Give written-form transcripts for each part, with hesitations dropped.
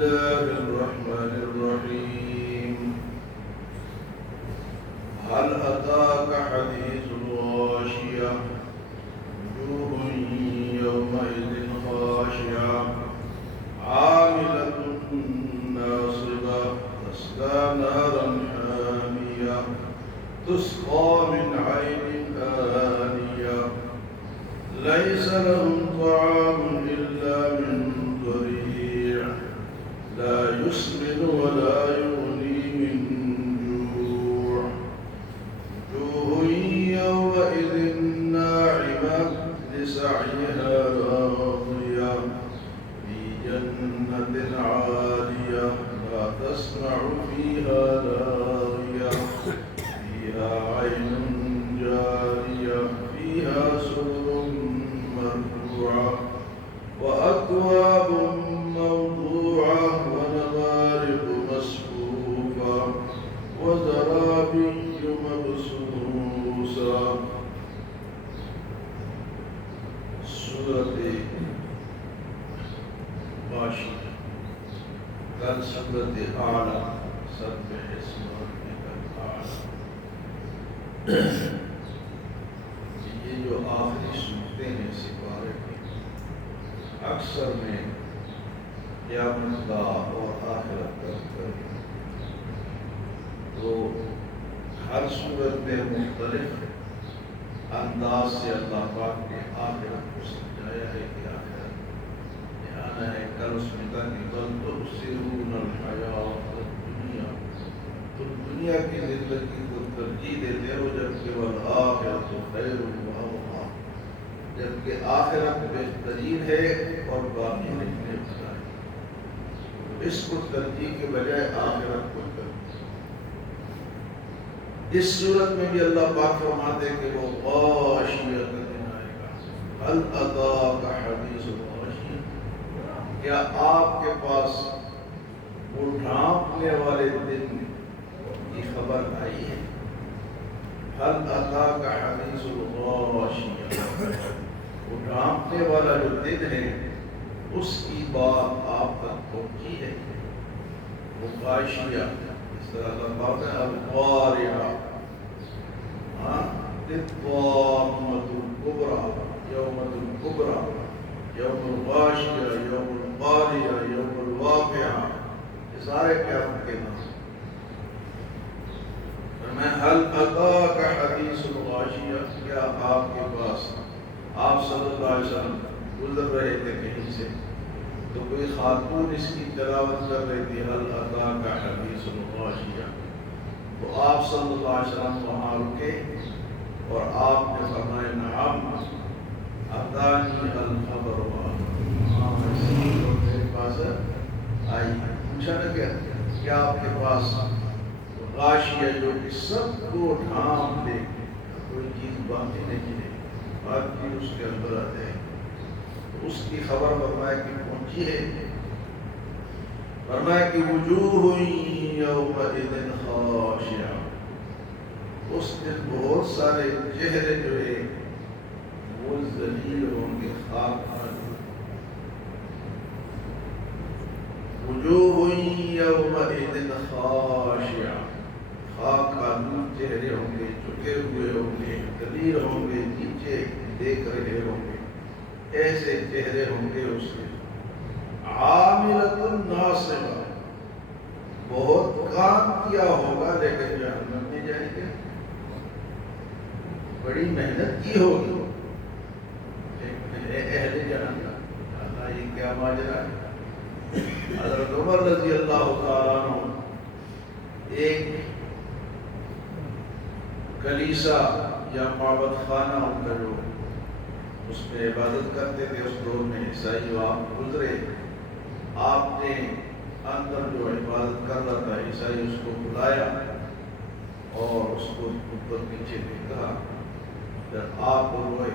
الله الرحمن الرحيم هل أتاك حديث الغاشية وجوه يومئذ خاشعة عاملة ناصبة تصلى نارا حامية تسقى من عين آنية ليس لهم طعام إلا من ضريع لا يسمن ولا يغني من جوع وجوه يومئذ ناعمة لسعيها راضية في جنة عالية لا تسمع فيها لاغية فيها عين جارية فيها سرر مرفوعة وأكواب موضوعة ونمارق مصفوفة وزرابي مبثوثة. سورة غاشية کل سورة اعلیٰ سبح اسم ربک الاعلیٰ. یہ جو آخری صورتیں ہیں سپارے کی اکثر میں قیامت کا اور آخرت کا ذکر ہے، تو ہر صورت میں مختلف انداز سے اللہ پاک نے آخرت کو سمجھایا ہے کہ آخرت میں آنا ہے. کل اس میں کہا کہ بل تؤثرون الحیات الدنیا، تم دنیا کی زندگی کو ترجیح دیتے ہو جبکہ والآخرۃ خیر وابقیٰ، جبکہ آخرت بہترین ہے اور باقی رہنے والا ہے. اس کو ترجیح کے بجائے آخرت کو ترجیح. اس صورت میں بھی اللہ پاک فرماتے ہیں کہ وہ غاشیہ کا دن آئے گا. هل اتاک حدیث الغاشیہ، کیا آپ کے پاس وہ ڈھانپنے والے دن کی خبر آئی ہے؟ هل اتاک حدیث الغاشیہ، وہ ڈھانپنے والا جو دن ہے اس کی بات آپ تک پہنچی ہے. وہ غاشیہ اس طرح اللہ پاک ہے القاریہ، الطامۃ الکبریٰ، یوم الکبریٰ، یوم الغاشیہ، یوم القاریہ، یوم الواقعہ، یہ سارے قیامت کے نام. میں هل اتاک حدیث الغاشیہ، کیا آپ کے پاس، آپ صلی اللہ علیہ وسلم گزر رہے تھے کہیں سے تو کوئی خاتون اس کی تلاوت کر رہی تھی هل اتاک حدیث الغاشیہ، تو آپ صلی اللہ علیہ وسلم وہاں رکے اور آپ نے فرمایا نعم اتانی الخبر میرے پاس آئی. پوچھا نا کیا آپ کے پاس غاشیہ جو کہ سب کو ڈھانپ دے، کوئی چیز باقی نہیں ہے، ہر چیز اس کے اندر آ جائے، تو اس کی خبر فرمایا کہ پہنچی ہے. فرمایا کہ وجوہ یومئذ خاشعہ، اس دن بہت سارے چہرے جو ہے وہ ذلیل ہوں گے، خاک آلود. وجوہ یومئذ خاشعہ، خاک آلود چہرے ہوں گے، جھکے ہوئے ہوں گے، ذلیل ہوں گے، نیچے دیکھ رہے ہوں گے. ایسے چہرے ہوں گے اس کے. عاملۃ ناصبہ، بہت کام کیا ہوگا لیکن جہنم میں جائیں گے، بڑی محنت کی ہوگی. اہل جہنم، اللہ یہ کیا ماجرا ہے. حضرت عمر رضی اللہ تعالیٰ عنہ ایک کلیسا یا معبد خانہ ان کا جو اس میں عبادت کرتے تھے اس دور میں عیسائی آپ گزرے، آپ نے اندر جو عبادت کر رہا تھا عیسائی اس کو بلایا اور اس کو اوپر نیچے دیکھا. جب آپ روئے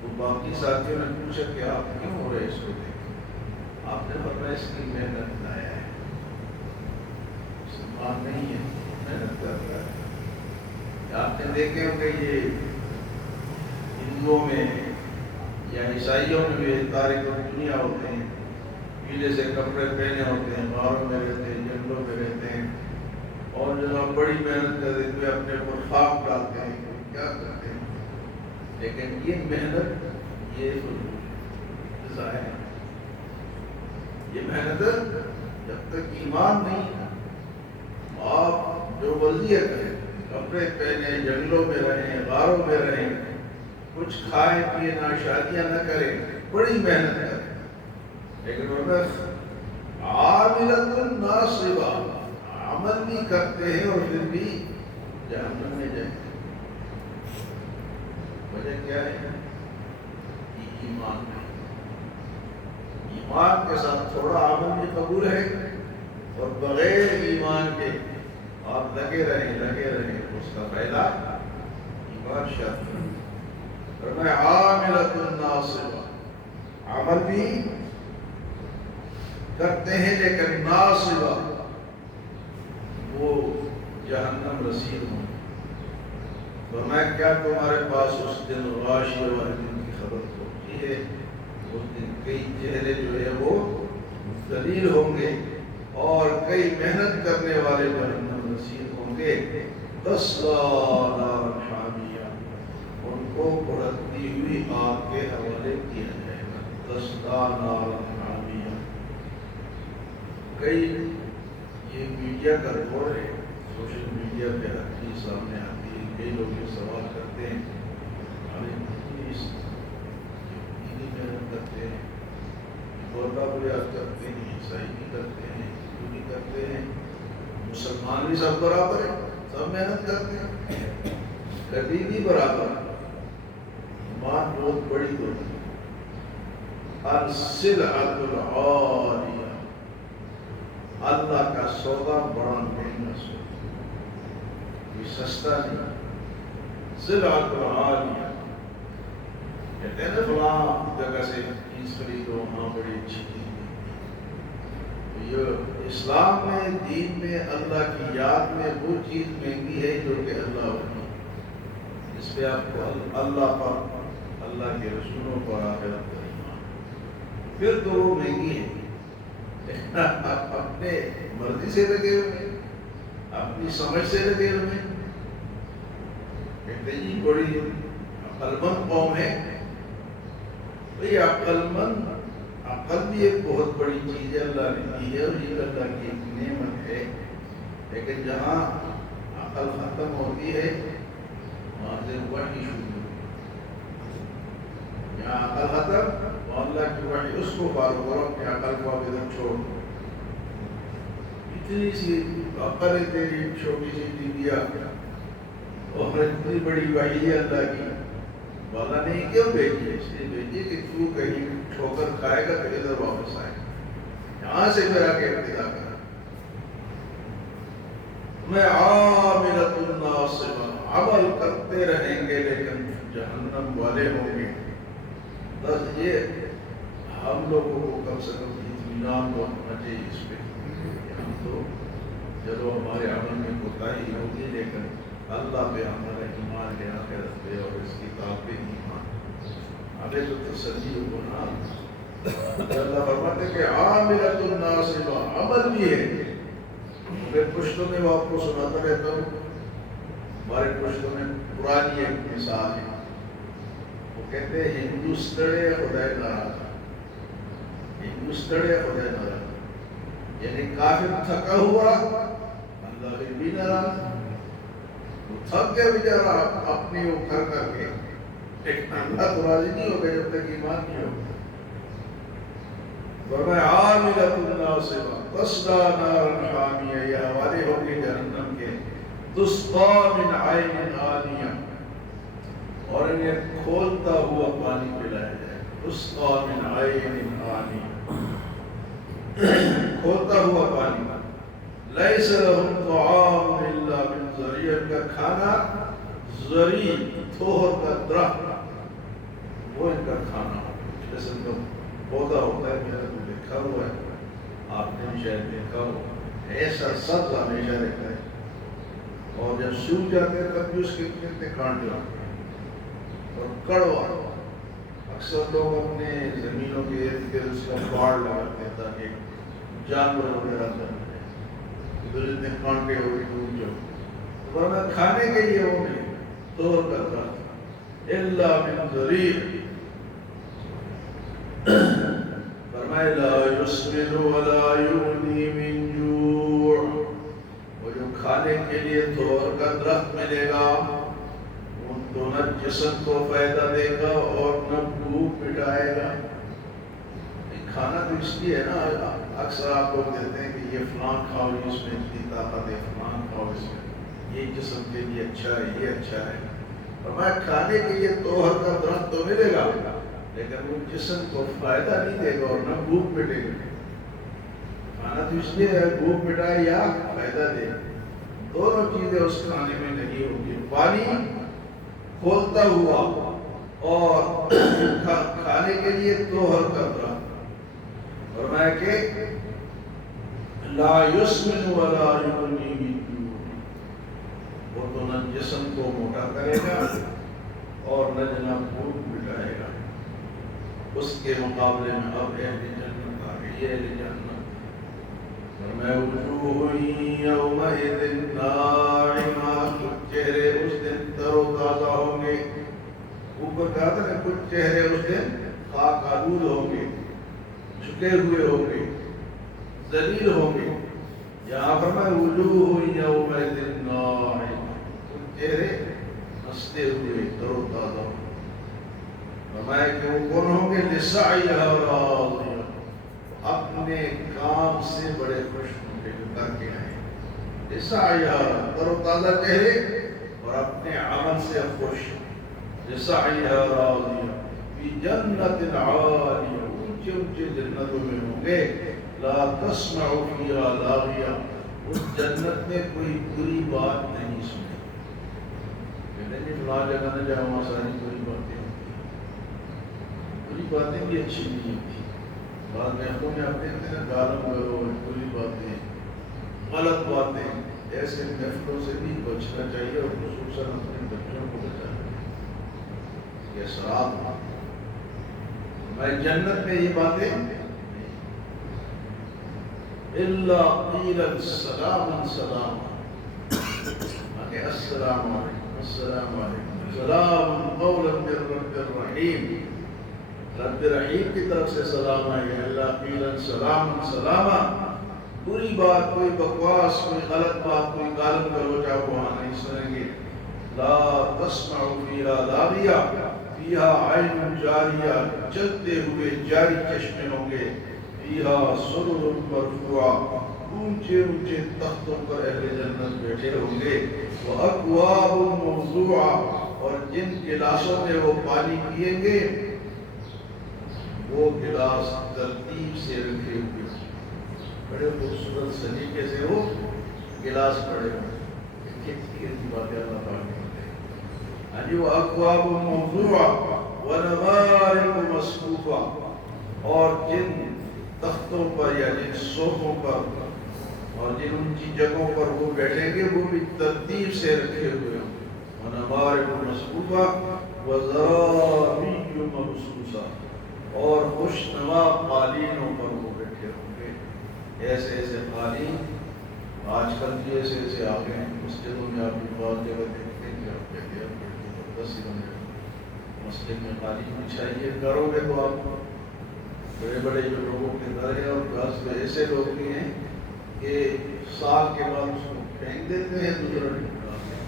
تو باقی ساتھیوں نے پوچھا کہ آپ کیوں ہو رہے اس کو دیکھ؟ آپ نے فرمایا اس کی محنت لایا ہے، مسلمان نہیں ہے، محنت کر رہا ہے. آپ نے دیکھے ہوں کہ یہ ہندوؤں میں یا عیسائیوں میں بھی تارک دنیا ہوتے ہیں، ڈھیلے سے کپڑے پہنے ہوتے ہیں، غاروں میں رہتے ہیں، جنگلوں میں رہتے ہیں، اور جناب بڑی محنت کرتے ہوئے اپنے اوپر خاک ڈالتے ہیں، کیا کرتے ہیں، لیکن یہ محنت یہ ضائع ہے۔ یہ محنت جب تک ایمان نہیں ہے، آپ جو وضعیت ہے، کپڑے پہنے، جنگلوں میں رہیں، غاروں میں رہیں، کچھ کھائے پیے نہ، شادیاں نہ کریں، بڑی محنت کریں، لیکن عاملۃ ناصبہ، عمل بھی کرتے ہیں اور پھر بھی جہنم میں جائیں گے۔ وجہ کیا ہے؟ یہ ایمان ہے۔ ایمان کے ساتھ تھوڑا عمل بھی قبول ہے، اور بغیر ایمان کے آپ لگے رہیں، اس کا فائدہ ایمان شرط ہے۔ فرمایا عاملۃ ناصبہ، عمل بھی کرتے ہیں لیکن ناصبہ، وہ جہنم رسید ہوں۔ فرمایا کیا تمہارے پاس اس دن غاشیہ والے دن کی خبر ہوتی ہے؟ اس دن کئی چہرے جو ہے وہ ذلیل ہوں گے، اور کئی محنت کرنے والے جہنم رسید ہوں گے۔ تصلیٰ نارا حامیہ، ان کو بھڑکتی ہوئی آگ کے حوالے کیا جائے گا۔ تصلیٰ نارا حامیہ، کئی یہ میڈیا کا دور ہے، سوشل میڈیا پہ ہر چیز سامنے آتی ہے، کئی لوگ یہ سوال کرتے ہیں محنت کرتے ہیں، گوردا بریاد کرتے ہیں، عیسائی بھی کرتے ہیں، ہندو بھی کرتے ہیں، مسلمان بھی سب برابر ہیں، سب محنت کرتے ہیں، کبھی بھی برابر۔ ایمان بہت بڑی تو ہے۔ السلعۃ العالیہ، اللہ کا سودا بڑا مہنگا سودا، یہ سستا نہیں۔ سلعۃ العالیہ، کہتے ہیں نا فلاں جگہ سے چیز خریدو، وہاں بڑی اچھی چیز ملتی ہے۔ یہ اسلام میں، دین میں، اللہ کی یاد میں وہ چیز مہنگی ہے جو کہ اللہ ہوتی ہے، اس پہ آپ کو اللہ پر، اللہ کے رسولوں پر آخرت پر ایمان، پھر تو وہ مہنگی ہے۔ آپ اپنے مرضی سے لگے ہوئے، اپنی سمجھ سے لگے ہوئے، کہتے ہیں بڑی عقل مند قوم ہے۔ بھئی عقل مند، عقل بھی ایک بہت بڑی چیز ہے، اللہ نے دی ہے، اور یہ اللہ کی ایک نعمت ہے، لیکن جہاں عقل ختم ہوتی ہے وہاں سے وحی شروع ہوتی ہے۔ جہاں عقل ختم، وہاں اللہ کی وحی، اس کو فالو کرو، اپنی عقل کو آپ ادھر چھوڑ دو۔ اتنی سی عقل ہے تیری، چھوٹی سی ٹڈیا، اور اتنی بڑی وحی ہے اللہ کی، اللہ نے کیوں بھیجی ہے؟ اس لیے بھیجی کہ تو کہیں ٹھوکر کھائے گا تو ادھر واپس آئے گا، یہاں سے پھر آ کے ابتدا کرا۔ میں عاملۃ ناصبہ، عمل کرتے رہیں گے لیکن جہنم والے ہوں گے۔ بس یہ ہم لوگوں کو کم سے کم اطمینان تو ہونا چاہیے اس پہ، ہم تو چلو ہمارے عمل میں کوتاہی ہوگی، لیکن اللہ پہ ہمارا ایمان ہے، آخرت پہ اور اس کتاب پہ ایمان، ہمیں تو تسلی ہو نا۔ اللہ فرماتے کہ عاملۃ ناصبہ، عمل بھی ہے۔ میں پشتوں میں وہ آپ کو سناتا رہتا ہوں، ہمارے پشتوں میں پرانی ایک مثال ہے، وہ کہتے ہیں ہندوستڑے خدای ناراض، ہندوستڑے خدای ناراض، یعنی کافر تھکا ہوا، اللہ بھی ناراض، وہ تھک گیا بیچارہ اپنی وہ کر کر کے، لیکن اللہ تو راضی نہیں ہوگا جب تک ایمان نہیں ہوگا۔ فرمایا عاملۃ ناصبہ تصلیٰ نارا حامیہ، یہ حوالے ہوں گے جہنم کے، تسقیٰ من عین آنیہ، اور انہیں کھولتا ہوا پانی پلایا جائے، تسقیٰ من عین آنیہ، کھولتا ہوا پانی۔ لیس لہم طعام الا من ضریع، ان کا کھانا ضریع، تھوہر کا درخت، وہ ان کا کھانا ہوگا۔ جیسے ان کا پودا ہوتا ہے، میرا تو دیکھا ہوا ہے، آپ نے بھی شاید دیکھا ہو، ایسا سبز ہمیشہ رہتا ہے، اور جب سوکھ جاتے ہیں تب بھی اس کے کتنے کانٹے ہوتے ہیں، اور کڑوا، اکثر لوگ اپنے زمینوں کے ارد گرد اس کا باڑ لگاتے ہیں تاکہ جانور وغیرہ ادھر اتنے کانٹے ہو گئے دور جو ورنہ کھانے کے لیے وہ نہیں طور کرتا الا من ذریع فرمائے لا یسمن ولا یغنی من جوع، وہ جو کھانے کے لیے طور کا درخت ملے گا وہ تو نہ جسم کو فائدہ دے گا اور نہ بھوک مٹائے گا۔ کھانا تو اس لیے ہے نا، اکثر آپ لوگ کہتے ہیں کہ یہ فلان کھاؤ اس میں اتنی طاقت ہے، فلان کھاؤ اس میں یہ جسم کے لیے اچھا ہے، یہ اچھا ہے۔ فرمایا کھانے کے لیے توہر کا درخت تو ملے گا لیکن وہ جسم کو فائدہ نہیں دے گا اور نہ بھوک مٹے گا۔ کھانا تو اس لیے ہے بھوک مٹائے یا فائدہ دے، دونوں چیزیں اس کھانے میں نہیں ہوگی۔ پانی کھولتا ہوا اور کھانے کے لیے توہر کا درخت، فرمایا کہ لا یسمن ولا یغنی من جوع، وہ تو نہ جسم کو موٹا کرے گا اور نہ جناب بھوک مٹائے گا۔ اس کے مقابلے میں اب اہل جنت آ گئی، اہل جنت فرمایا وجوہ یومئذ ناعمہ، کچھ چہرے اس دن تر و تازہ ہوں گے۔ اوپر کہا تھا کہ کچھ چہرے اس دن خاک آلود ہوں گے، جھکے ہوئے ہوں گے، ذلیل ہوں گے۔ یہاں فرمایا وجوہ یومئذ ناعمہ، کچھ چہرے ہنستے ہوئے تر و تازہ ہوں گے۔ فرمایا کہ وہ کون ہوں گے؟ لسعیہا راضیہ، اپنے کام سے بڑے خوش ہوں گے جو کر کے آئے۔ لسعیہا، تر و تازہ چہرے اور اپنے عمل سے خوش۔ لسعیہا راضیہ فی جنت عالیہ، اونچے اونچے جنتوں میں ہوں گے۔ لا تسمع فیہا لاغیہ، اس جنت میں کوئی بری بات نہیں سنی۔ کہتے ہیں فلاں جگہ نہ جاؤ وہاں ساری بری باتیں ہوتی ہیں، بری باتیں بھی اچھی نہیں ہوتی۔ بعض محفلوں میں آپ دیکھتے ہیں گالم گلوچ، بری باتیں، غلط باتیں، ایسے محفلوں سے بھی بچنا چاہیے اور خصوصاً اپنے بچوں کو بچانا چاہیے۔ یہ شراب میں جنت میں یہ باتیں الا قیلا سلاما سلاما، السلام علیکم السلام علیکم سلام قولا من رب الرحیم، رب رحیم کی طرف سے سلام ہے۔ اللہ قیلا سلاما سلاما، بری بات، کوئی بکواس، کوئی غلط بات، کوئی گالم گلوچ آپ وہاں نہیں سنیں گے۔ لا تسمع فیہا لاغیہ فیہا عین جاریہ، چلتے ہوئے جاری چشمے ہوں گے۔ فیہا سرر مرفوعہ، اونچے اونچے تختوں پر اہل جنت بیٹھے ہوں گے۔ وَأَكْوَابٌ مَوْضُوعَةٌ، اور جن گلاسوں میں وہ پانی پیئیں گے وہ گلاس ترتیب سے رکھے ہوئے، بڑے خوبصورت سلیقے سے وہ گلاس پڑے ہوئے۔ کتنی باتیں اللہ پاک کرتے ہیں۔ ہاں جی، وَأَكْوَابٌ مَوْضُوعَةٌ وَنَمَارِقُ مَصْفُوفَةٌ، اور جن تختوں پر یا جن صوفوں پر اور جن اونچی جگہوں پر وہ بیٹھیں گے وہ بھی ترتیب سے رکھے ہوئے ہوں۔ وَنَمَارِقُ مَصْفُوفَةٌ وَزَرَابِيُّ مَبْثُوثَةٌ، اور خوشنما قالینوں پر وہ بیٹھے ہوں گے۔ ایسے ایسے قالین آج کل بھی ایسے ایسے آ گئے ہیں، مسجدوں میں آپ کی بات جگہ دیکھتے ہیں کہ آپ کہتے ہیں زبردست بنے، مسجد میں قالین بچھائیے، کرو گے تو آپ بڑے بڑے جو لوگوں کے گھر ہیں، اور بعض ایسے لوگ بھی ہیں کہ سال کے بعد اس کو پھینک دیتے ہیں، دوسرا نکالتے ہیں۔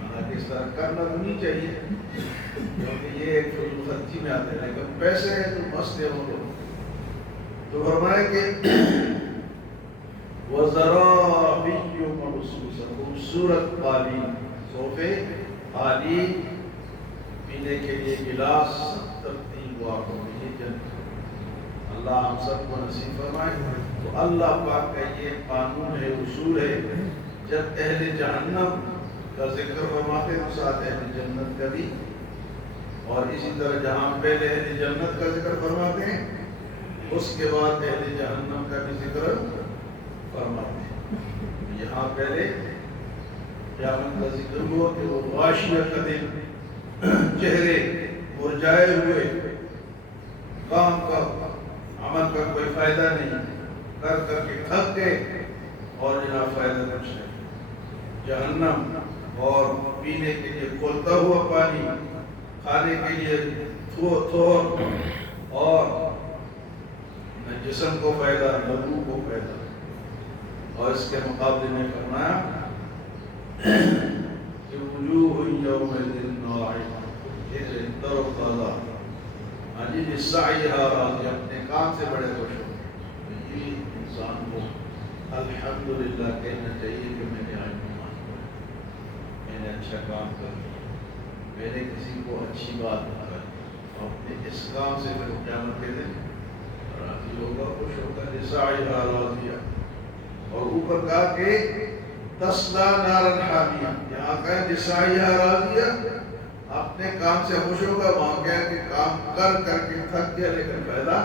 حالانکہ اس طرح کرنا تو نہیں چاہیے کیونکہ یہ ایک فضول خرچی میں آتے ہیں، لیکن پیسے ہیں تو مست ہے وہ تو فرمایا کہ وَزَرَابِيُّ مَبْثُوثَةٌ، خوبصورت قالین، صوفے، قالین، پینے کے لیے گلاس، سب ترتیب واقع ہوئی ہے جنت۔ اللہ ہم سب کو نصیب فرمائے۔ تو اللہ پاک کا یہ قانون ہے، اصول ہے، جب اہل جہنم کا ذکر فرماتے ہیں ساتھ اہل جنت کا بھی، اور اسی طرح جہاں پہلے اہل جنت کا ذکر فرماتے ہیں اس کے بعد اہل جہنم کا بھی ذکر فرماتے ہیں۔ یہاں پہلے قیامت کا ذکر ہوا کہ وہ غاشیہ قدم، چہرے مرجائے ہوئے کام کا عمل کا کوئی فائدہ نہیں، کر کر کے تھک گئے اور جناب فائدہ کچھ نہیں۔ جہنم اور پینے کے لیے کھولتا ہوا پانی، کھانے کے لیے تھور اور نہ جسم کو فائدہ نہ روح کو فائدہ۔ اور اس کے مقابلے میں فرمایا کہ وجوہ یومئذ ناعمہ، چہرے تر و تازہ، لسعیہا راضیہ، اپنے کام سے بڑے خوش ہو۔ یہ انسان کو الحمدللہ کہنا چاہیے کہ میں نے آج نماز پڑھی، میں نے اچھا کام کر لیا، میں نے کسی کو اچھی بات بتائی، اپنے اس کام سے پھر قیامت کے دن راضی ہوگا، خوش ہوگا۔ لسعیہا راضیہ، اور اوپر کہا کہ تسلا نارا حامیہ، یہاں کہا لسعیہا راضیہ، اپنے کام سے خوش ہوگا، وہاں کیا کہ کام کر کر کے تھک گیا لیکن فائدہ،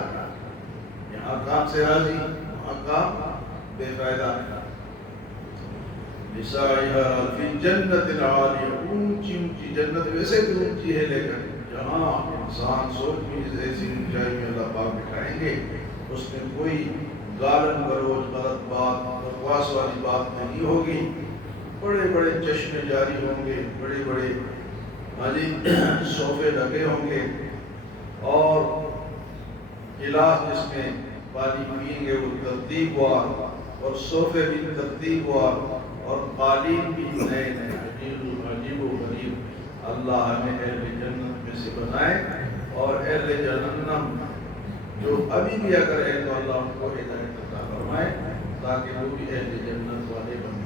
یہاں کام سے راضی وہاں کام بے فائدہ۔ لسعیہا فی جنت عالیہ، اونچی اونچی جنت، ویسے بھی اونچی ہے لیکن جہاں انسان سوچ بھی ایسی اونچائی میں اللہ پاک بٹھائیں گے، اس میں کوئی گالن گلوچ غلط بات بکواس والی بات نہیں ہوگی، بڑے بڑے چشمے جاری ہوں گے، بڑے بڑے صوفے لگے ہوں گے، اور گلاس جس میں پانی پئیں گے وہ ترتیب وار، اور صوفے بھی ترتیب وار، اور قالین بھی نئے نئے، عجیب و غریب۔ اللہ ہمیں اہل جنت میں سے بنائے، اور اہل جہنم جو ابھی بھی اگر ہے تو اللہ ان کو ہدایت عطا فرمائے تاکہ وہ بھی اہل جنت والے بن